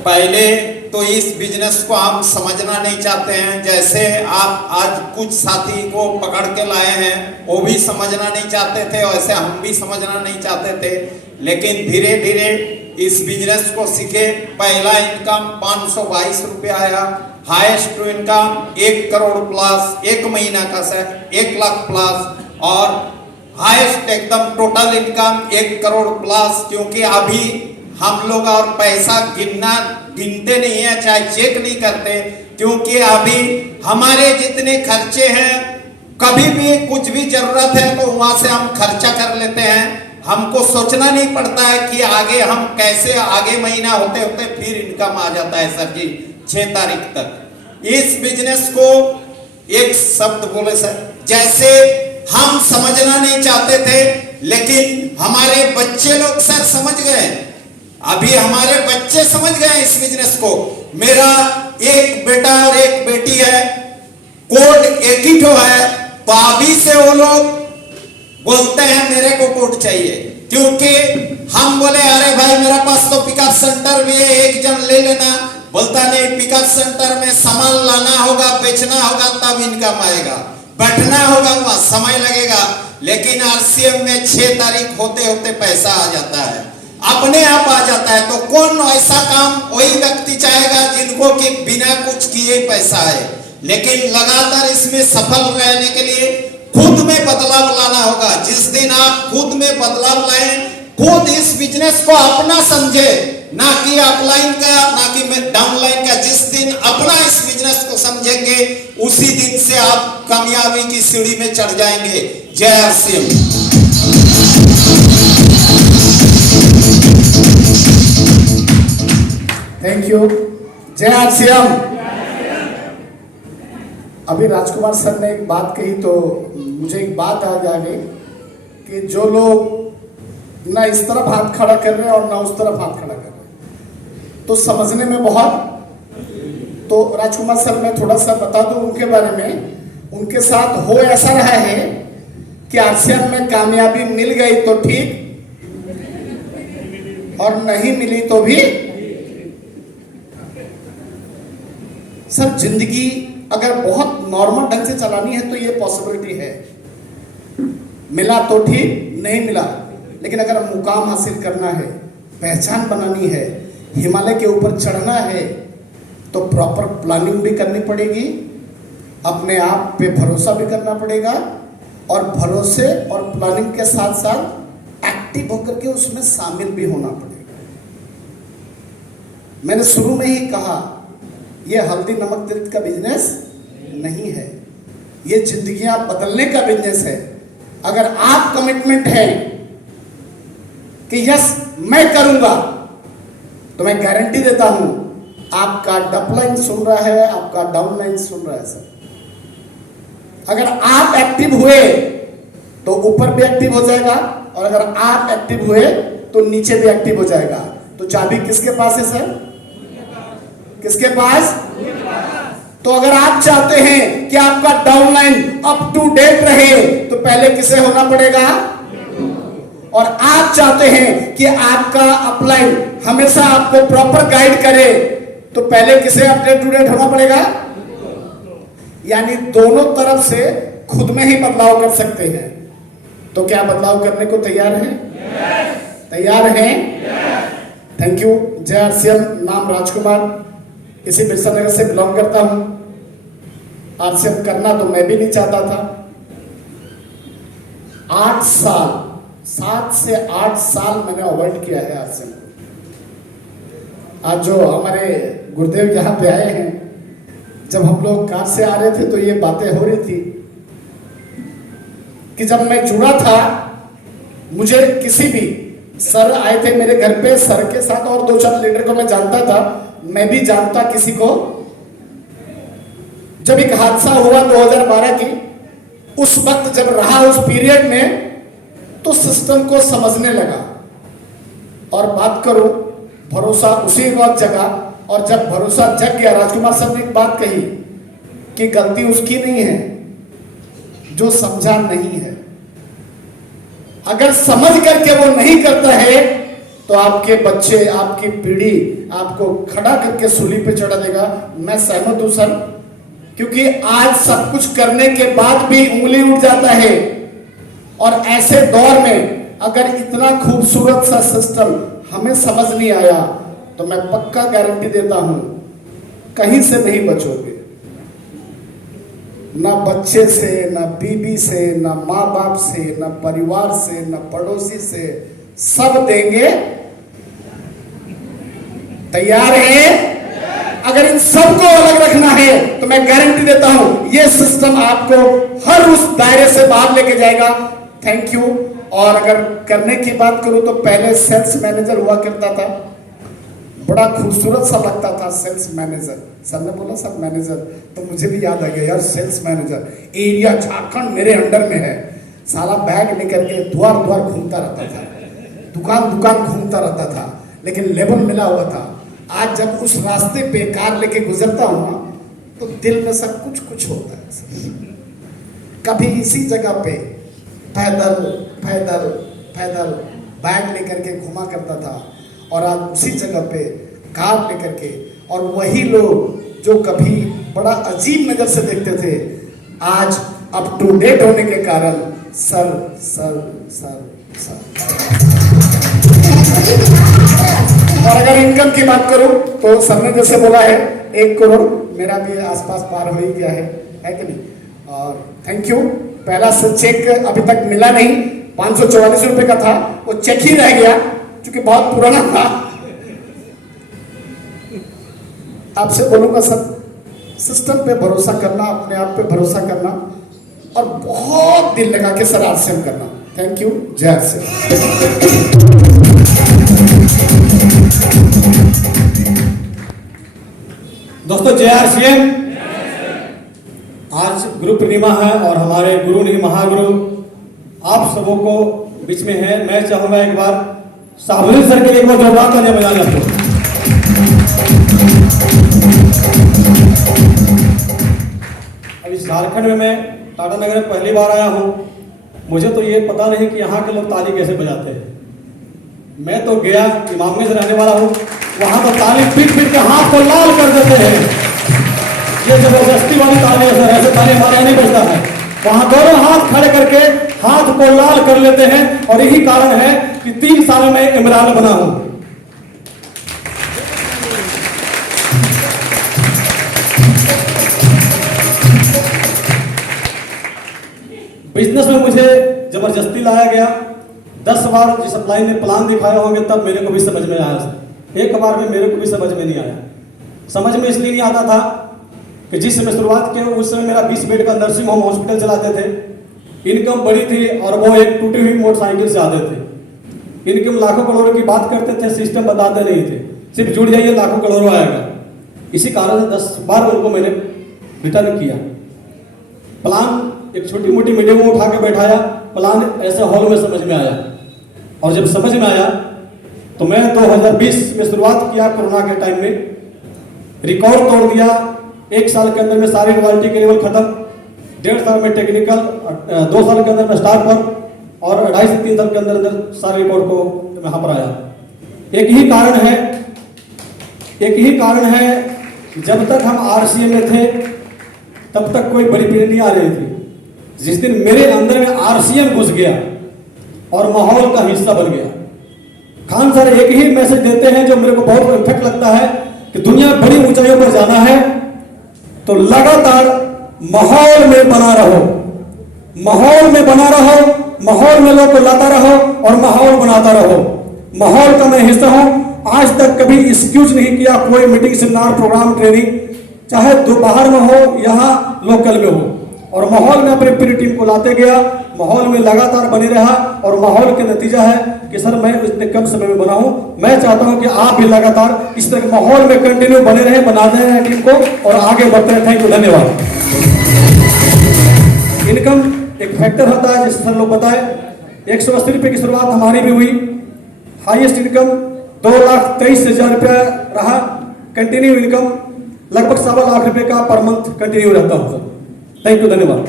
पहले तो इस बिजनेस को हम समझना नहीं चाहते हैं। जैसे आप आज कुछ साथी को पकड़ के लाए हैं, वो भी समझना नहीं चाहते थे, वैसे हम भी समझना नहीं चाहते थे। लेकिन धीरे धीरे इस बिजनेस को सीखे। पहला इनकम 522 रुपया आया, हाईएस्ट टू इनकम 1 करोड़ प्लस, एक महीना का सर 1 लाख प्लस, और हाईएस्ट एकदम टोटल इनकम 1 करोड़ प्लस। क्योंकि अभी हम लोग और पैसा गिनते नहीं है, चाहे चेक नहीं करते, क्योंकि अभी हमारे जितने खर्चे हैं, कभी भी कुछ भी जरूरत है तो वहां से हम खर्चा कर लेते हैं। हमको सोचना नहीं पड़ता है कि आगे हम कैसे, आगे महीना होते होते फिर इनकम आ जाता है सर जी 6 तारीख तक। इस बिजनेस को एक शब्द बोले सर, जैसे हम समझना नहीं चाहते थे, लेकिन हमारे बच्चे लोग सर समझ गए। अभी हमारे बच्चे समझ गए इस बिजनेस को। मेरा एक बेटा और एक बेटी है, कोड एक ही ठो है, तो अभी से वो लोग बोलते हैं मेरे को कोड चाहिए। क्योंकि हम बोले अरे भाई मेरा पास तो पिकअप सेंटर भी है, एक जन ले लेना। बोलता नहीं, पिकअप सेंटर में सामान लाना होगा, बेचना होगा, तब इनकम आएगा, बैठना होगा, वहां समय लगेगा। लेकिन आरसीएम में 6 तारीख होते होते पैसा आ जाता है, अपने आप आ जाता है। तो कौन ऐसा काम वही व्यक्ति चाहेगा जिनको कि बिना कुछ किए पैसा आए। लेकिन लगातार इसमें सफल रहने के लिए खुद में बदलाव लाना होगा। जिस दिन आप खुद में बदलाव लाएं, खुद इस बिजनेस को अपना समझे, ना कि अपलाइन का, ना कि डाउनलाइन का। जिस दिन अपना इस बिजनेस को समझेंगे, उसी दिन से आप कामयाबी की सीढ़ी में चढ़ जाएंगे। जय आरसीएम। Thank you. जय आरसीएम। अभी राजकुमार सर ने एक बात कही तो मुझे एक बात आ गई कि जो लोग ना इस तरफ हाथ खड़ा कर रहे हैं और ना उस तरफ हाथ खड़ा कर रहे हैं, तो समझने में बहुत। तो राजकुमार सर मैं थोड़ा सा बता दूं उनके बारे में। उनके साथ हो ऐसा रहा है कि आरसीएम में कामयाबी मिल गई तो ठीक, और नहीं मिली तो भी। सर जिंदगी अगर बहुत नॉर्मल ढंग से चलानी है तो ये पॉसिबिलिटी है, मिला तो ठीक, नहीं मिला। लेकिन अगर मुकाम हासिल करना है, पहचान बनानी है, हिमालय के ऊपर चढ़ना है, तो प्रॉपर प्लानिंग भी करनी पड़ेगी, अपने आप पे भरोसा भी करना पड़ेगा, और भरोसे और प्लानिंग के साथ साथ एक्टिव होकर के उसमें शामिल भी होना पड़ेगा। मैंने शुरू में ही कहा, ये हल्दी नमक तिल का बिजनेस नहीं है, ये जिंदगियां बदलने का बिजनेस है। अगर आप कमिटमेंट है कि यस मैं करूंगा, तो मैं गारंटी देता हूं आपका अपलाइन सुन रहा है, आपका डाउनलाइन सुन रहा है सर। अगर आप एक्टिव हुए तो ऊपर भी एक्टिव हो जाएगा, और अगर आप एक्टिव हुए तो नीचे भी एक्टिव हो जाएगा। तो चाबी किसके पास है सर? किसके पास? तो अगर आप चाहते हैं कि आपका डाउनलाइन अप टू डेट रहे, तो पहले किसे होना पड़ेगा? और आप चाहते हैं कि आपका अपलाइन हमेशा आपको प्रॉपर गाइड करे, तो पहले किसे अपडेट टू डेट होना पड़ेगा? यानी दोनों तरफ से खुद में ही बदलाव कर सकते हैं। तो क्या बदलाव करने को तैयार हैं? तैयार हैं? Thank you. जय आरसीएम। नाम राजकुमार, इसी बिरसा नगर से बिलोंग करता हूं। आरसीएम करना तो मैं भी नहीं चाहता था। 8 साल, 7 से 8 साल मैंने अवॉइड किया है आरसीएम को। आज जो हमारे गुरुदेव यहाँ पे आए हैं, जब हम लोग कार से आ रहे थे तो ये बातें हो रही थी कि जब मैं जुड़ा था, मुझे किसी भी, सर आए थे मेरे घर पे, सर के साथ और 2-4 लीडर को मैं जानता था, मैं भी जानता किसी को। जब एक हादसा हुआ 2012 की, उस वक्त जब रहा उस पीरियड में, तो सिस्टम को समझने लगा। और बात करूं, भरोसा उसी वक्त जगा, और जब भरोसा जग गया, राजकुमार साहब ने एक बात कही कि गलती उसकी नहीं है जो समझा नहीं है। अगर समझ करके वो नहीं करता है तो आपके बच्चे, आपकी पीढ़ी आपको खड़ा करके सूली पे चढ़ा देगा। मैं सहमत हूं सर, क्योंकि आज सब कुछ करने के बाद भी उंगली उठ जाता है। और ऐसे दौर में अगर इतना खूबसूरत सा सिस्टम हमें समझ नहीं आया तो मैं पक्का गारंटी देता हूं कहीं से नहीं बचोगे, ना बच्चे से, ना बीबी से, ना माँ बाप से, ना परिवार से, ना पड़ोसी से, सब देंगे। तैयार है? अगर इन सबको अलग रखना है तो मैं गारंटी देता हूं यह सिस्टम आपको हर उस दायरे से बाहर लेके जाएगा। Thank you. और अगर करने की बात करूं तो पहले सेल्स मैनेजर हुआ करता था, बड़ा खूबसूरत सा लगता था सेल्स मैनेजर। सर ने बोला सब मैनेजर, तो मुझे भी याद आ गया यार, सेल्स मैनेजर एरिया झारखंड मेरे अंडर में है। साला बैग लेकर के द्वार द्वार घूमता रहता था, दुकान दुकान घूमता रहता था, लेकिन लेवल मिला हुआ था। आज जब उस रास्ते पे कार लेके गुजरता हूं ना तो दिल में सब कुछ कुछ होता है। कभी इसी जगह पे पैदल पैदल पैदल बैग लेकर के घुमा करता था, और आज उसी जगह पे कार लेकर के, और वही लोग जो कभी बड़ा अजीब नजर से देखते थे आज अप टू डेट होने के कारण सर सर सर सर। और अगर इनकम की बात करूं तो सर ने जैसे बोला है 1 करोड़ मेरा भी आसपास पार हो ही गया है कि नहीं? और थैंक यू। पहला से चेक अभी तक मिला नहीं, 544 रुपए का था, वो चेक ही रह गया क्योंकि बहुत पुराना था। आपसे बोलूंगा सर, सिस्टम पे भरोसा करना, अपने आप पे भरोसा करना, और बहुत दिल लगा के सर आरसीएम करना। Thank you. जय आरसीएम। दोस्तों जय आरसीएम। आज गुरु पूर्णिमा है और हमारे गुरु नहीं महागुरु आप सबों को बीच में है। मैं चाहूंगा एक बार साबुद्दीन सर के लिए एक बार जोरदार तालियां बजाने आपको। अब इस झारखंड में मैं टाटा नगर में पहली बार आया हूं, मुझे तो ये पता नहीं कि यहाँ के लोग ताली कैसे बजाते हैं। मैं तो गया इमामगंज से रहने वाला हूँ, वहां तो ताली पीट पीट के हाथ को लाल कर देते हैं। ये जबरदस्ती वाली ताली है सर, ऐसे ताली हमारे यहाँ नहीं बजता है। वहां दोनों हाथ खड़े करके हाथ को लाल कर लेते हैं, और यही कारण है कि 3 साल में इमरान बना हूं। बिजनेस में मुझे जबरदस्ती लाया गया। 10 बार जिस अपलाइन ने प्लान दिखाए होंगे तब मेरे को भी समझ में आया। एक बार में मेरे को भी समझ में नहीं आया। समझ में इसलिए नहीं आता था कि जिस समय शुरुआत किया उस समय मेरा 20 बेड का नर्सिंग होम हॉस्पिटल चलाते थे। इनकम बड़ी थी और वो एक टूटी हुई मोटरसाइकिल से आते थे। इनकम लाखों करोड़ों की बात करते थे, सिस्टम बताते नहीं थे, सिर्फ जुड़ जाइए लाखों करोड़ों आएगा। इसी कारण से 10 बार उनको मैंने रिटर्न किया। प्लान एक छोटी मोटी मीटिंग में उठा के बैठाया, प्लान ऐसे हॉल में समझ में आया, और जब समझ में आया तो मैं 2020 में शुरुआत किया। कोरोना के टाइम में रिकॉर्ड तोड़ दिया। 1 साल के अंदर में सारी रॉयल्टी के लेवल खत्म, 1.5 साल में टेक्निकल, 2 साल के अंदर में स्टार पर, और 2.5 से 3 साल के अंदर अंदर सारे रिकॉर्ड को यहाँ पर आया। एक ही कारण है जब तक हम आरसीएम में थे तब तक कोई बड़ी पीढ़ी नहीं आ रही थी। जिस दिन मेरे अंदर में आरसीएम घुस गया और माहौल का हिस्सा बन गया। खान सर एक ही मैसेज देते हैं जो मेरे को बहुत इफेक्ट लगता है कि दुनिया बड़ी ऊंचाइयों पर जाना है तो लगातार माहौल में बना रहो, माहौल में बना रहो, माहौल में लोग को लाता रहो और माहौल बनाता रहो। माहौल का मैं हिस्सा हूं। आज तक कभी एक्सक्यूज नहीं किया कोई मीटिंग, सेमिनार, प्रोग्राम, ट्रेनिंग, चाहे बाहर में हो यहाँ लोकल में हो, और माहौल में अपनी पूरी टीम को लाते गया। माहौल में लगातार बने रहा, और माहौल के नतीजा है कि सर मैं इतने कम समय में बना हूं। मैं चाहता हूं कि आप भी लगातार इस तरह माहौल में कंटिन्यू बने रहें, बनाते रहें टीम को और आगे बढ़ते रहें। थैंक यू, धन्यवाद। इनकम एक फैक्टर होता है, जैसे सर लोग बताए। 180 रुपये की शुरुआत हमारी भी हुई। हाईएस्ट इनकम 2,23,000 रुपया रहा। कंटिन्यू इनकम लगभग 1.25 लाख रुपए का पर मंथ कंटिन्यू रहता हूं सर। थैंक यू, धन्यवाद।